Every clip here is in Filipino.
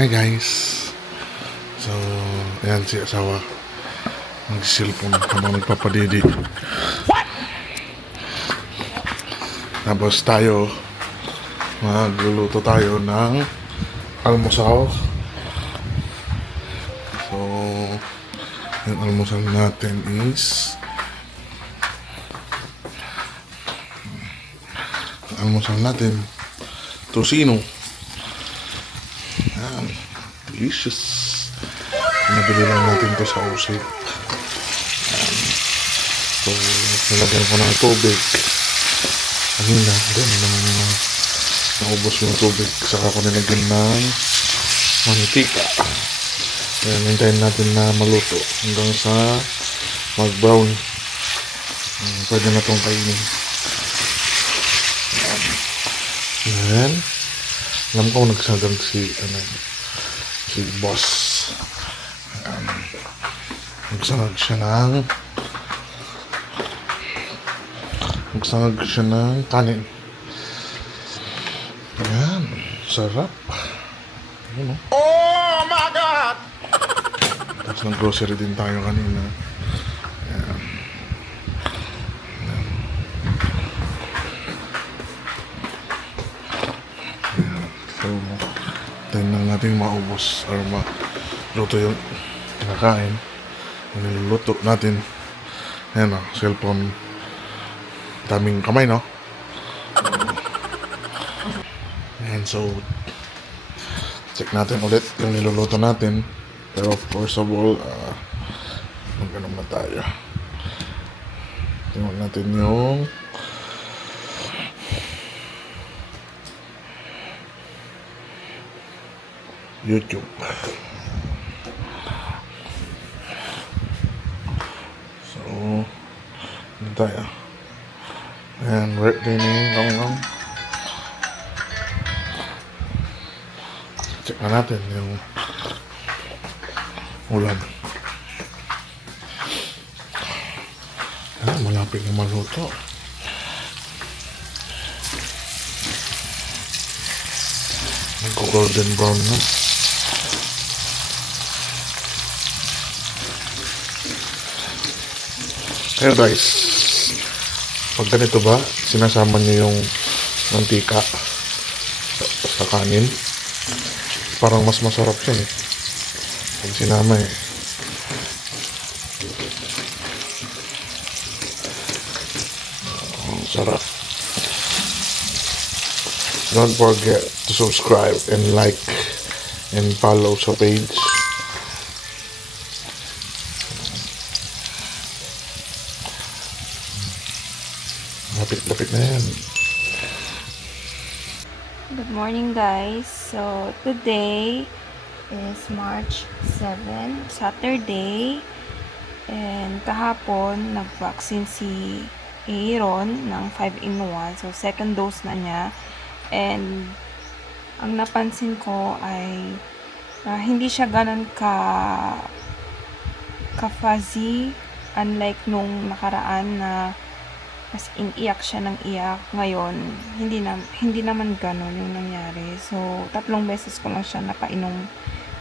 Hi guys. So, ayan si asawa. Nag-cellphone habang nagpapadidi. Tapos tayo, magluluto tayo ng almusal. So, yung almusal natin is tosino. Ayan, delicious. Nabili lang natin to sa OC. So, nilagyan ko ng tubig. Kanina, doon nang naubos yung tubig. Saka ko nilagyan ng mantika. Ayan, hintayin natin na maluto hanggang sa mag-brown. Pwede na itong kainin. Ayan. Alam ko nagsagang si boss. Ayan. Nagsangag siya ng kanin. Ayan. Sarap. Ayan, Oh my God! Tapos ng grocery din tayo kanina. Ayan. So, tayo lang natin maubos or maluto yung kinakain. Yung niluluto natin. Ayan o, cellphone. Daming kamay, no? Ayan, so check natin ulit yung niluluto natin. Pero first of all, mag-anom na tayo. Tingnan natin yung YouTube. So, ano tayo? Ayan, birthday ni Gong. Check na natin yung ulan. Ayan, malapit na maluto. Nagko-golden brown na. Kaya guys, pag ganito ba, sinasama niyo yung mantika sa kanin, parang mas masarap siya eh. Pag sinama eh. Sarap. Don't forget to subscribe and like and follow sa page. Lapit-lapit na yan. Good morning guys. So today is March 7, Saturday. And kahapon nag-vaccine si Aaron ng 5-in-1. So second dose na niya. And ang napansin ko ay hindi siya ganun ka-fuzzy, unlike nung nakaraan na as in iyak siya ng iyak. Ngayon, hindi naman ganun yung nangyari. So, 3 beses ko lang siya napainom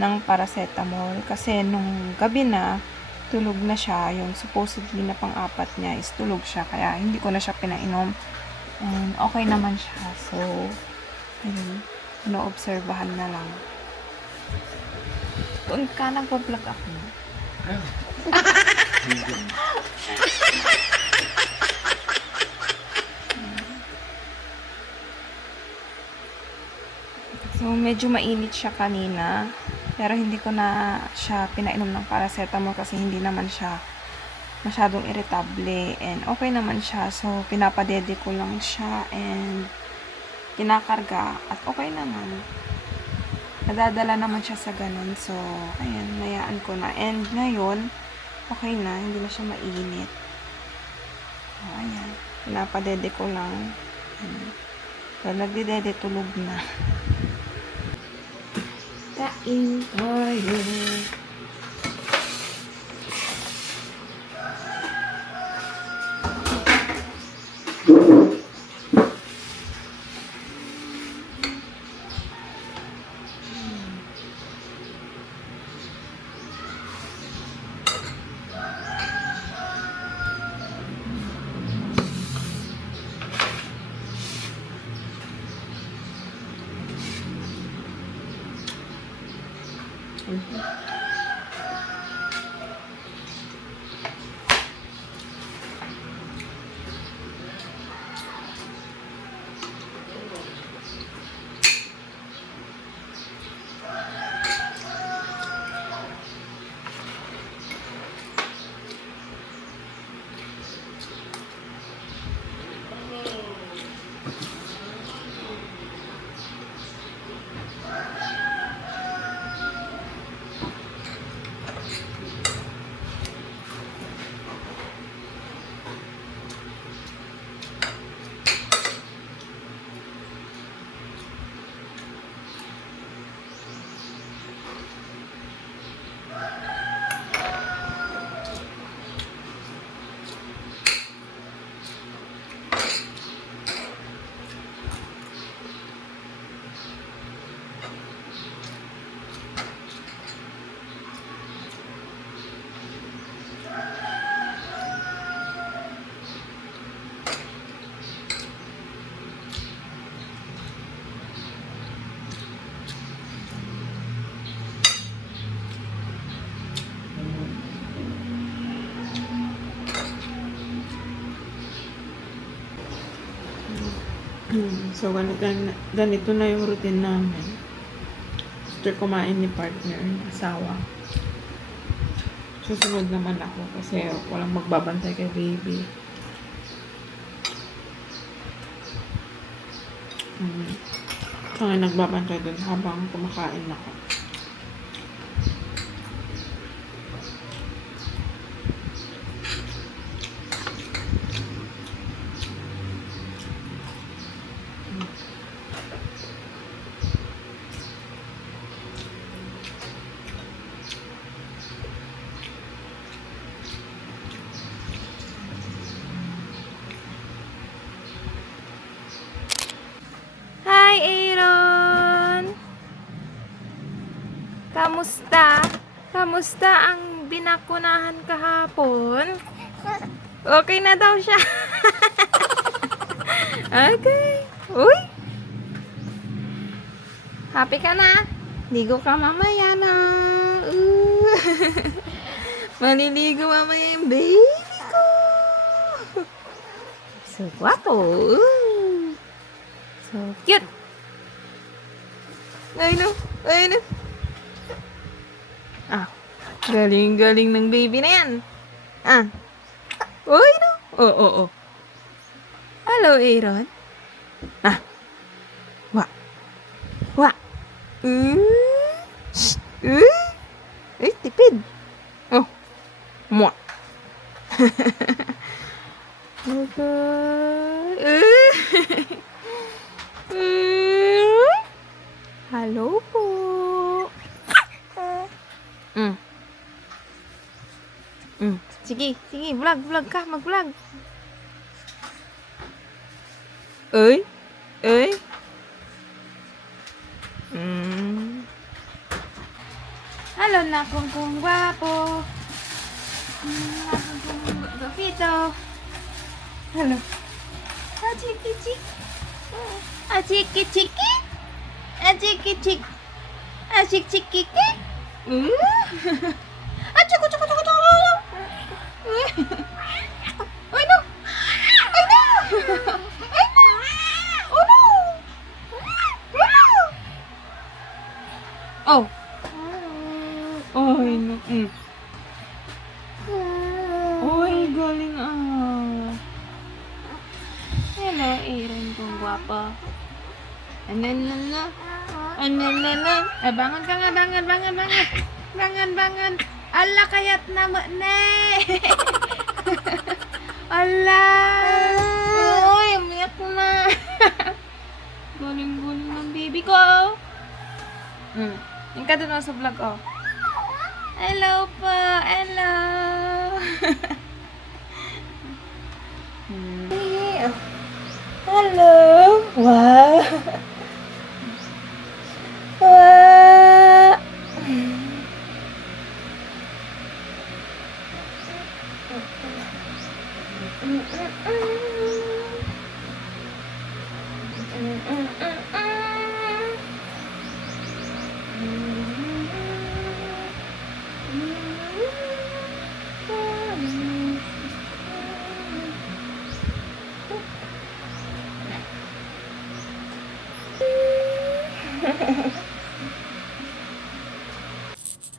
ng paracetamol. Kasi nung gabi na, tulog na siya. Yung supposedly na pang-4 niya is tulog siya. Kaya hindi ko na siya pinainom. And okay naman siya. So, inoobserbahan na lang. Doon ka, nagpa-vlog ako. So, medyo mainit siya kanina. Pero hindi ko na siya pinainom ng paracetamol kasi hindi naman siya masyadong irritable. And okay naman siya. So, pinapadede ko lang siya and kinakarga. At okay naman. Nadadala naman siya sa ganun. So, ayan, nayaan ko na. And ngayon, okay na. Hindi na siya mainit. So, ayan. Pinapadede ko lang. So, nagdidede, tulog na. Kain tayo. So, ganito na yung routine namin. After kumain ni partner, asawa. Susunod naman ako kasi walang magbabantay kay baby. So, nagbabantay dun habang kumakain ako. Hi, Aaron! Kamusta? Kamusta ang binakunahan kahapon? Okay na daw siya. Okay. Uy! Happy ka na? Ligo ka mamaya na. Maliligo mamaya yung baby ko. So, wato. So cute. Ay no. Ay no. Ah. Galing-galing ng baby na yan. Ah. Uy no. Oh. Hello, Aaron. Ah. Wa. Shh. Ay, tipid. Oh. Mua. Hello po. Sige, vlog ka, mag-vlog. Uy. Hello na kung gwapo. Kung gapito. Hello. Chiki-chiki. Chiki-chiki. Chiki-chiki. Chiki-chiki. Chuku-chuku-chuku-chuku. Ay no. Oh. Ay no. Oy, galing ah. Hello, Aaron kung guwapa. Ananana. Bangon ka nga, bangon. Ala, kayat na mo, ne. Ala. Uy, umiyak na. Galing-galing ng baby ko. Yung ka doon sa vlog, oh. Hello po, hello. Hello. Wow.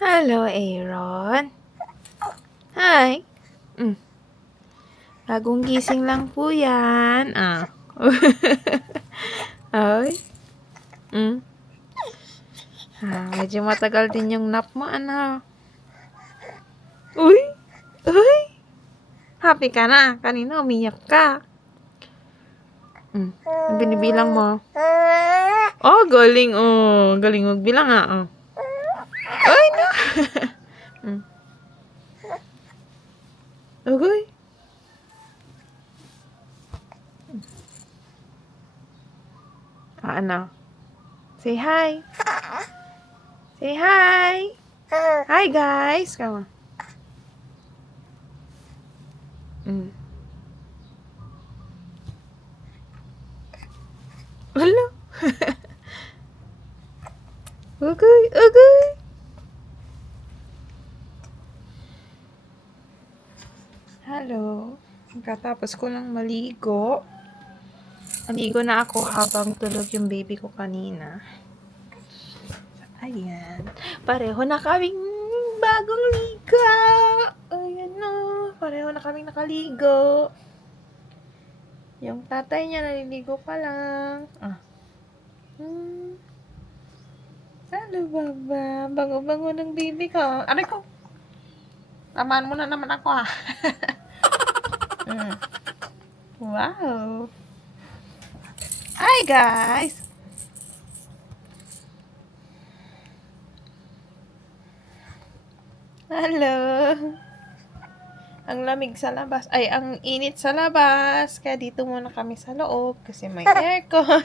Hello, Aaron. Hi. Bagong gising lang po yan. Ay. Medyo matagal din yung nap mo, ano. Uy. Uy. Happy ka na. Kanina umiyak ka. Binibilang mo. Oh, galing. Oh, galing magbilang ah. Ay, no. Okay. Ano? Say hi. Say hi. Hi, guys. Come on. Hello. Okay, okay. Hello. Pagkatapos ko lang maligo. Maligo na ako habang tulog yung baby ko kanina. Ayan. Pareho na kaming bagong liga. Ayan na. Pareho na kaming nakaligo. Yung tatay niya naliligo pa lang. Ano baba? Bango-bango ng baby ko. Aray ko. Tamaan mo na naman ako Wow. Hi guys. Hello. Ang lamig sa labas. Ay, ang init sa labas. Kaya dito muna kami sa loob kasi may aircon.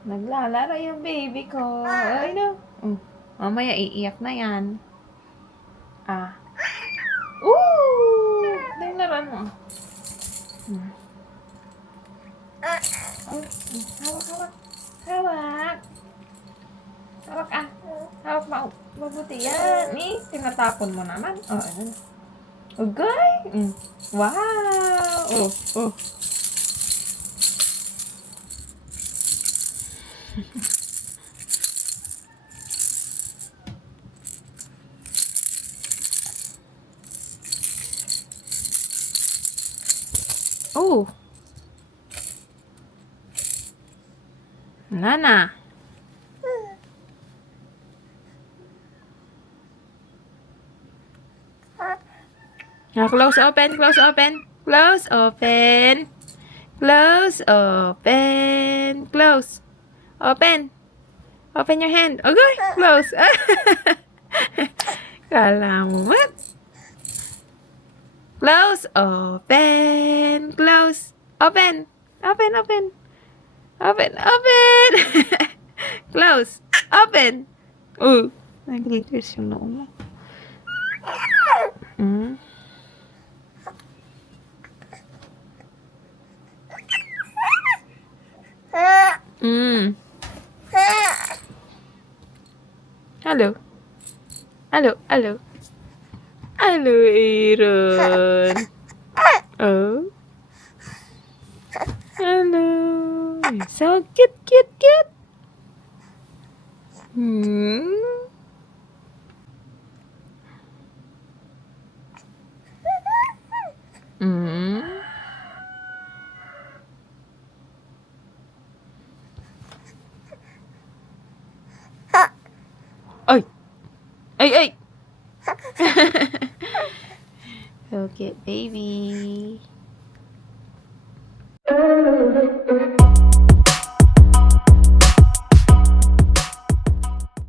Naglalaro yung baby ko. Ay, no. Mamaya iiyak na yan. Tingnan mo. Hawak, hawak. Hawak. Hawak Hawak mabuti yan. Tinatapon mo naman. Ayan. Okay. Wow. Nana. Close open. Close open. Close open. Close open. Close. Open. Open your hand. Okay. Close. Kala mo what? Close. Open. Close. Open. Open. Open. Open. Open. Close. Open. Nag-glitters yung noo mo. Hello. Hello. Hello. Hello, Aaron. Oh. Hello. You're so cute, cute, cute. Ay! Ay, ay! So cute, baby.